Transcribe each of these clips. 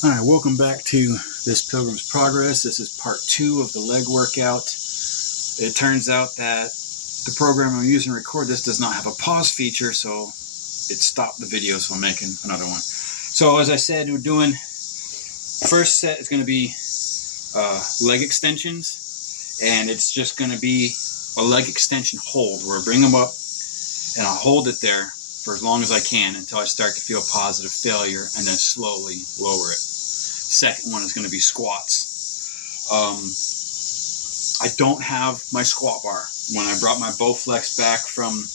All right, welcome back to this Pilgrim's Progress. This is part 2 of the leg workout. It turns out that the program I'm using to record this does not have a pause feature, so it stopped the video, so I'm making another one. So as I said, we're doing, first set is going to be leg extensions, and it's just going to be a leg extension hold, where I bring them up and I'll hold it there for as long as I can until I start to feel positive failure, and then slowly lower it. Second one is going to be squats. I don't have my squat bar. When I brought my Bowflex back from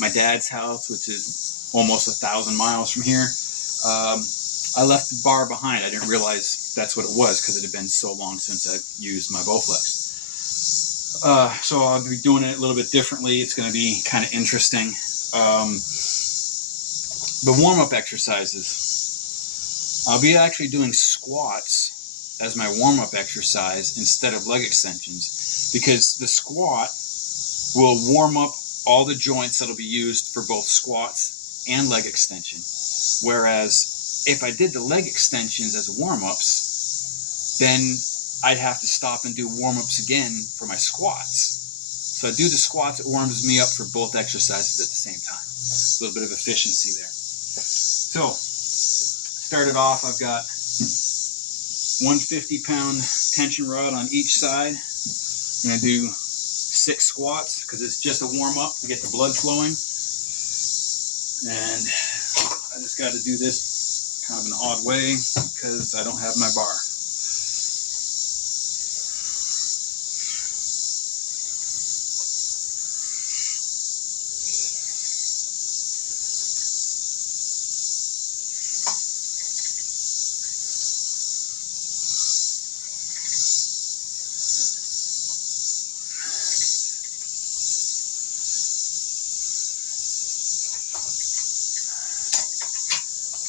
my dad's house, which is almost 1,000 miles from here, I left the bar behind. I didn't realize that's what it was because it had been so long since I've used my Bowflex. So I'll be doing it a little bit differently. It's going to be kind of interesting. The warm-up exercises. I'll be actually doing squats as my warm-up exercise instead of leg extensions, because the squat will warm up all the joints that'll be used for both squats and leg extension. Whereas if I did the leg extensions as warm-ups, then I'd have to stop and do warm-ups again for my squats. So I do the squats, it warms me up for both exercises at the same time. A little bit of efficiency there. So, started off, I've got 150-pound tension rod on each side. I'm going to do 6 squats because it's just a warm-up to get the blood flowing. And I just got to do this kind of an odd way because I don't have my bar.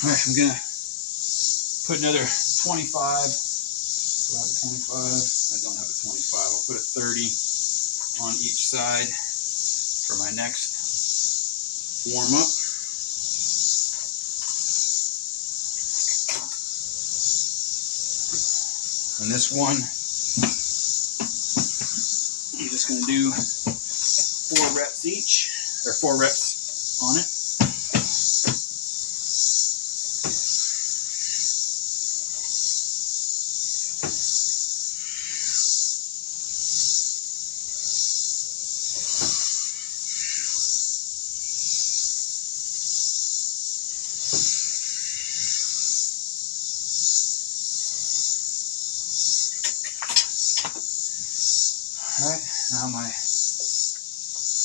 All right, I'm gonna put another 25. Do I have a 25? I don't have a 25. I'll put a 30 on each side for my next warm up. And this one, I'm just gonna do 4 reps each, or 4 reps on it. Alright, now my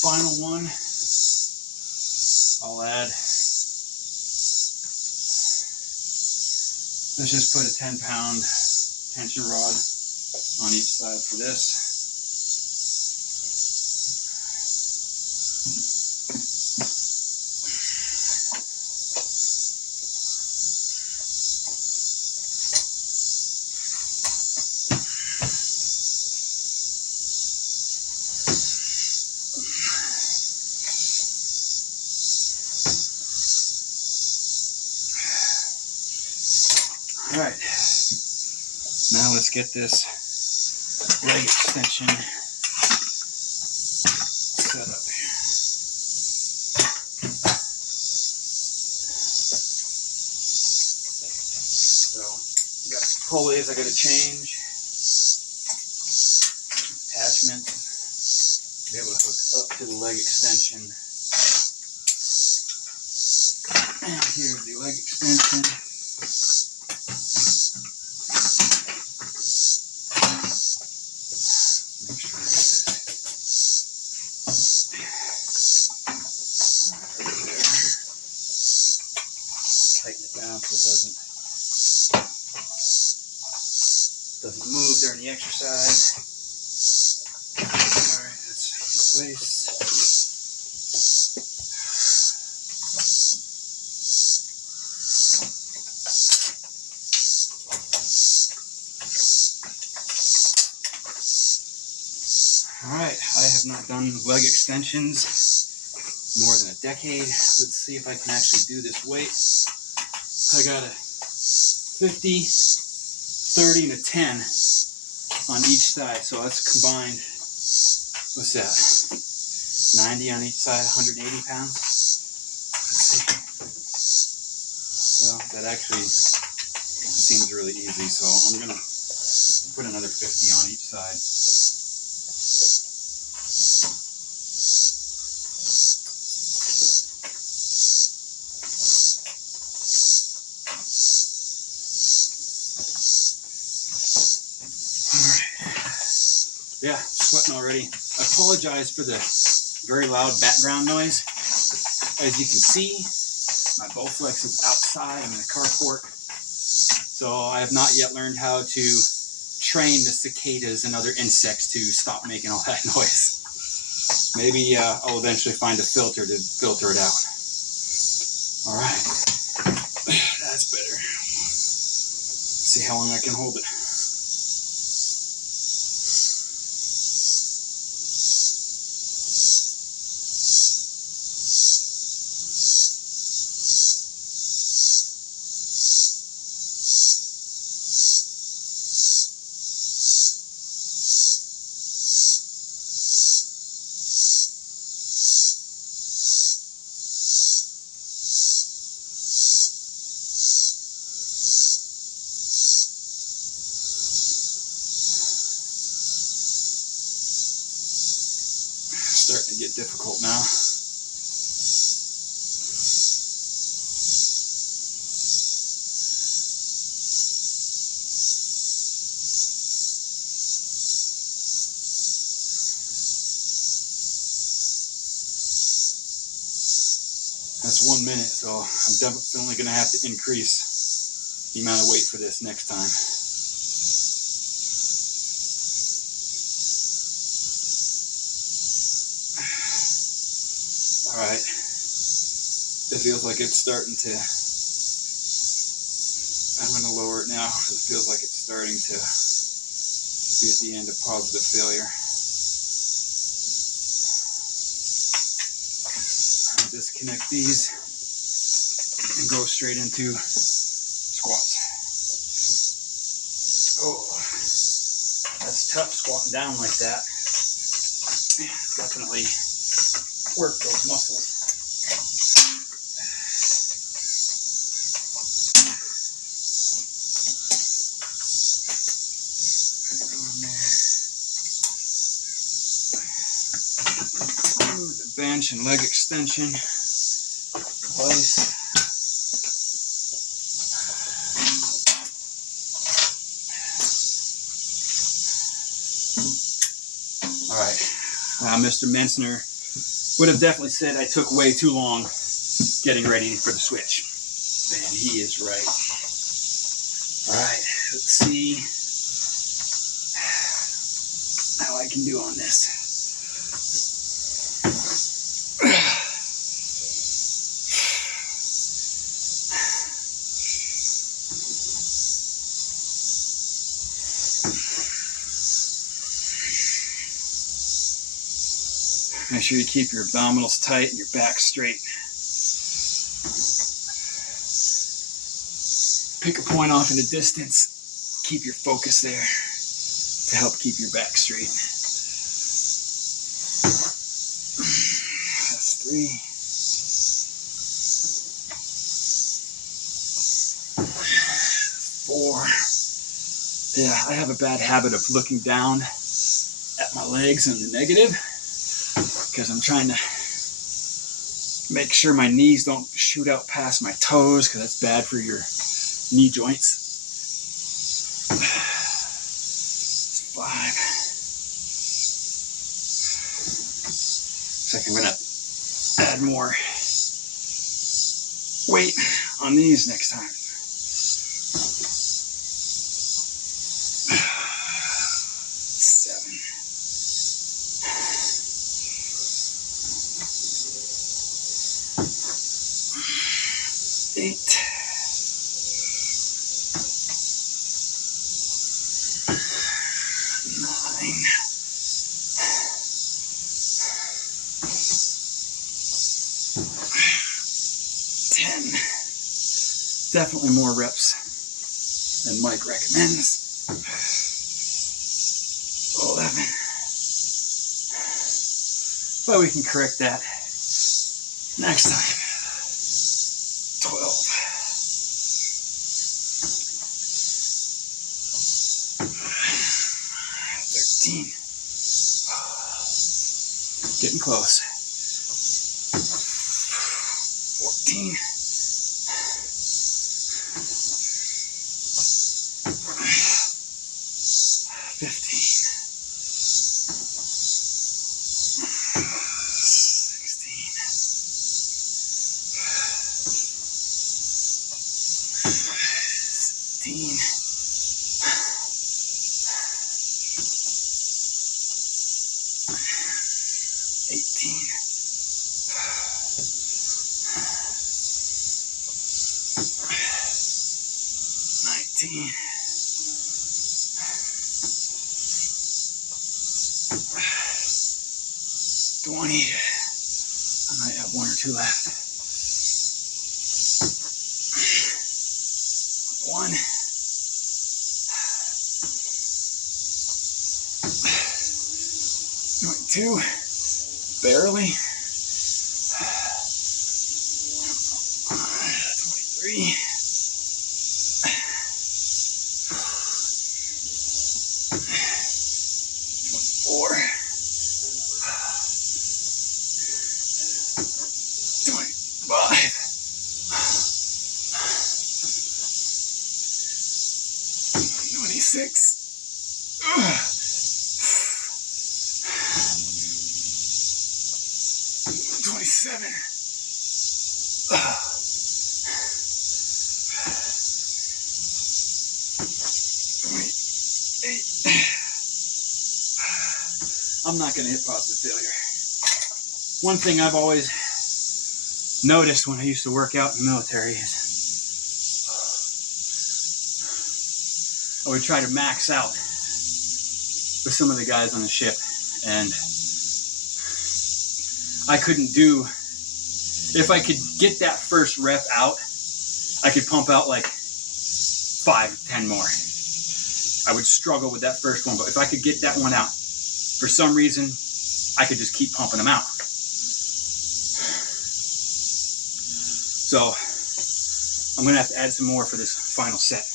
final one, I'll add, let's just put a 10-pound tension rod on each side for this. All right, now let's get this leg extension set up here. So, got pulleys I got to change, attachments, be able to hook up to the leg extension. And here's the leg extension. Tighten it down so it doesn't move during the exercise. All right, that's in place. All right, I have not done leg extensions more than a decade. Let's see if I can actually do this weight. I got a 50, 30, and a 10 on each side. So that's combined, what's that? 90 on each side, 180 pounds. Let's see. Well, that actually seems really easy, so I'm going to put another 50 on each side. Yeah, sweating already. I apologize for the very loud background noise. As you can see, my Bowflex is outside. I'm in a carport. So I have not yet learned how to train the cicadas and other insects to stop making all that noise. Maybe I'll eventually find a filter to filter it out. All right, that's better. Let's see how long I can hold it. Starting to get difficult now. That's 1 minute, so I'm definitely going to have to increase the amount of weight for this next time. All right, it feels like it's starting to, I'm going to lower it now. It feels like it's starting to be at the end of positive failure. I'll disconnect these and go straight into squats. Oh, that's tough squatting down like that. Definitely work those muscles. Put it on there. Move the bench and leg extension. Place. All right. Mr. Mensner would have definitely said I took way too long getting ready for the switch. And he is right. All right, let's see how I can do on this. Make sure you keep your abdominals tight and your back straight. Pick a point off in the distance. Keep your focus there to help keep your back straight. That's 3. 4. Yeah, I have a bad habit of looking down at my legs in the negative because I'm trying to make sure my knees don't shoot out past my toes because that's bad for your knee joints. 5. Looks like I'm going to add more weight on these next time. 7. 8. 9. 10. Definitely more reps than Mike recommends. 11. But we can correct that next time. 12. 13. Getting close. 14. 15. 16. 17. 18. 19. 20. I might have 1 or 2 left. 1. 22. Barely. 23. 24. 25. 26. 27. 28. I'm not going to hit positive failure. One thing I've always noticed when I used to work out in the military is I would try to max out with some of the guys on the ship, and I couldn't do, if I could get that first rep out, I could pump out like 5, 10 more. I would struggle with that first one, but if I could get that one out, for some reason, I could just keep pumping them out. So I'm going to have to add some more for this final set.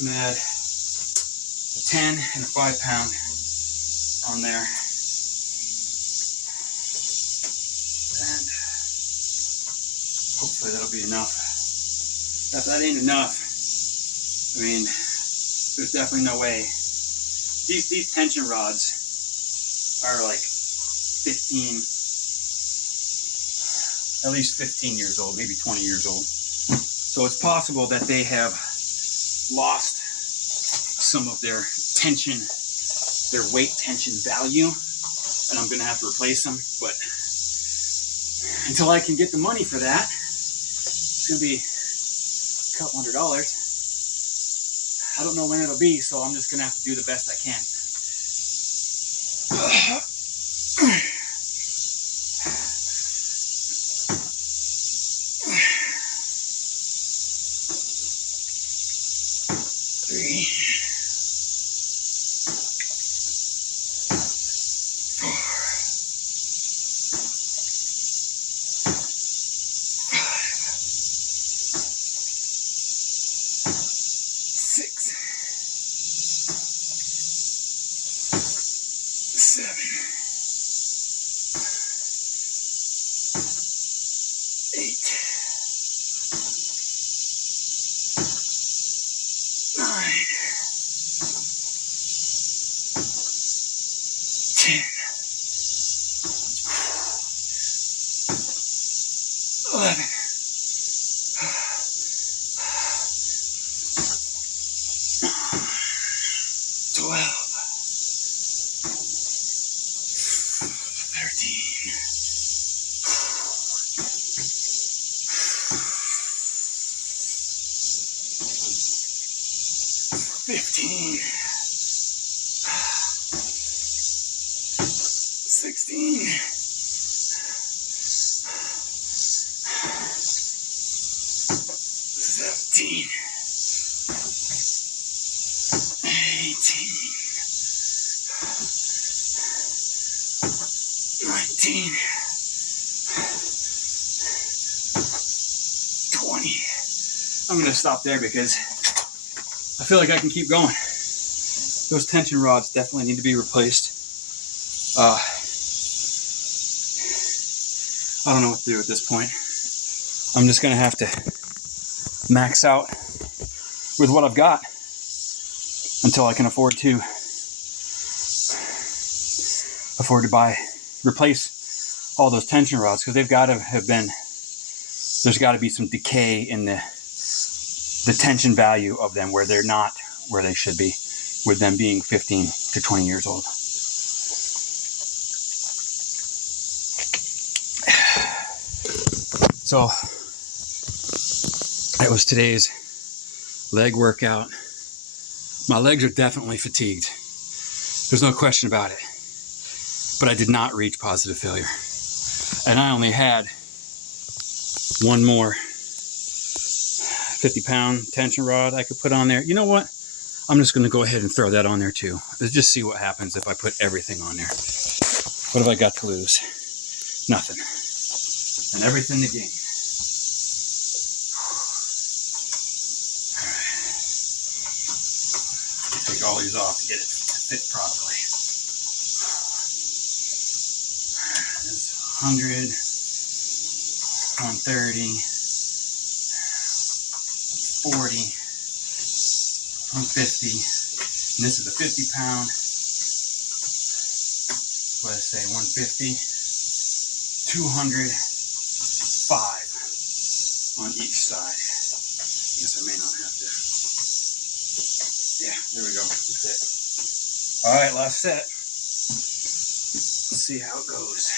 I'm going to add a 10 and a 5 pound on there. And hopefully that'll be enough. If that ain't enough, I mean, there's definitely no way. These tension rods are like 15, at least 15 years old, maybe 20 years old. So it's possible that they have lost some of their tension, their weight tension value, and I'm going to have to replace them. But until I can get the money for that, it's going to be a couple $100. I don't know when it'll be, so I'm just going to have to do the best I can. $15, $16, 19, 20. I'm going to stop there because I feel like I can keep going. Those tension rods definitely need to be replaced. I don't know what to do at this point. I'm just going to have to max out with what I've got until I can afford to replace all those tension rods, because they've got to have been, there's got to be some decay in the tension value of them where they're not where they should be, with them being 15 to 20 years old. So that was today's leg workout. My legs are definitely fatigued. There's no question about it. But I did not reach positive failure. And I only had one more 50-pound tension rod I could put on there. You know what? I'm just going to go ahead and throw that on there too. Let's just see what happens if I put everything on there. What have I got to lose? Nothing. And everything to gain. Take all these off to get it to fit properly. There's 100, 130, 40, 150, and this is a 50-pound. What did I say? 150, 205 on each side. I guess I may not have to. Yeah, there we go. That's it. All right, last set. Let's see how it goes.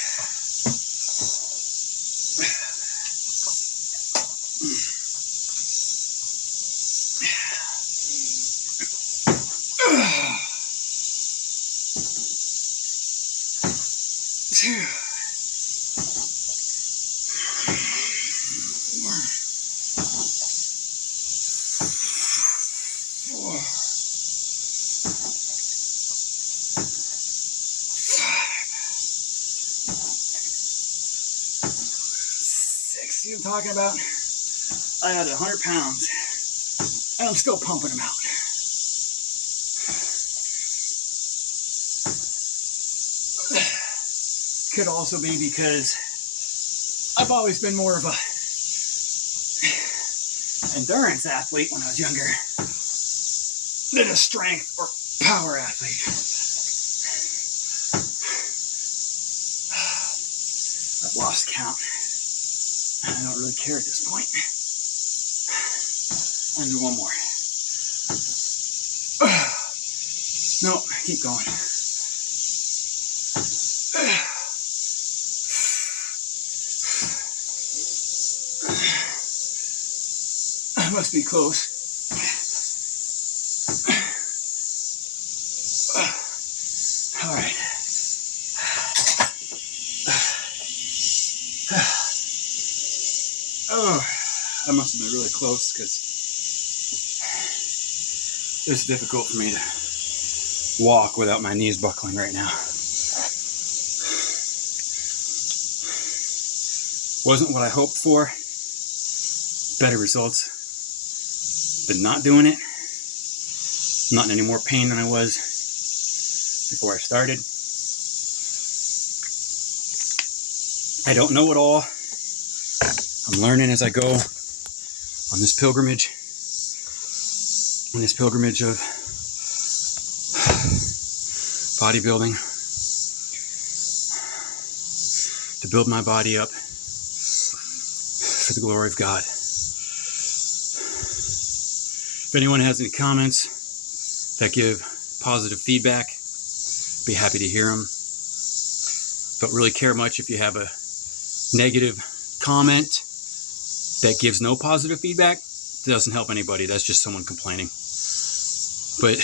See what I'm talking about? I had 100 pounds and I'm still pumping them out. Could also be because I've always been more of a endurance athlete when I was younger than a strength or power athlete. I've lost count. I don't really care at this point. I'll do one more. No, keep going. I must be close. All right. Oh, I must have been really close because it's difficult for me to walk without my knees buckling right now. Wasn't what I hoped for. Better results than not doing it. I'm not in any more pain than I was before I started. I don't know it all. I'm learning as I go on this pilgrimage. On this pilgrimage of bodybuilding. To build my body up for the glory of God. If anyone has any comments that give positive feedback, be happy to hear them. Don't really care much if you have a negative comment that gives no positive feedback. It doesn't help anybody. That's just someone complaining. But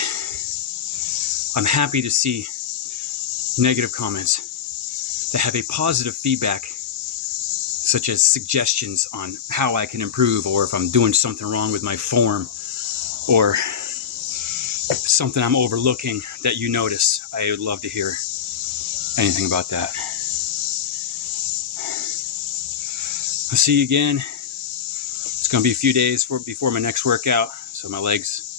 I'm happy to see negative comments that have a positive feedback, such as suggestions on how I can improve, or if I'm doing something wrong with my form, or something I'm overlooking that you notice. I would love to hear anything about that. I'll see you again. It's going to be a few days before my next workout, so my legs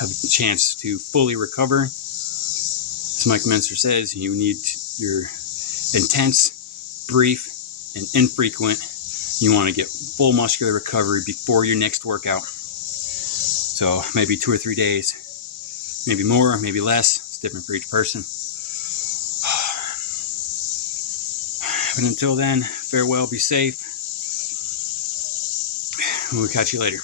have a chance to fully recover. As Mike Menser says, you need your intense, brief, and infrequent. You want to get full muscular recovery before your next workout. So maybe 2 or 3 days, maybe more, maybe less. It's different for each person. But until then, farewell, be safe. We'll catch you later.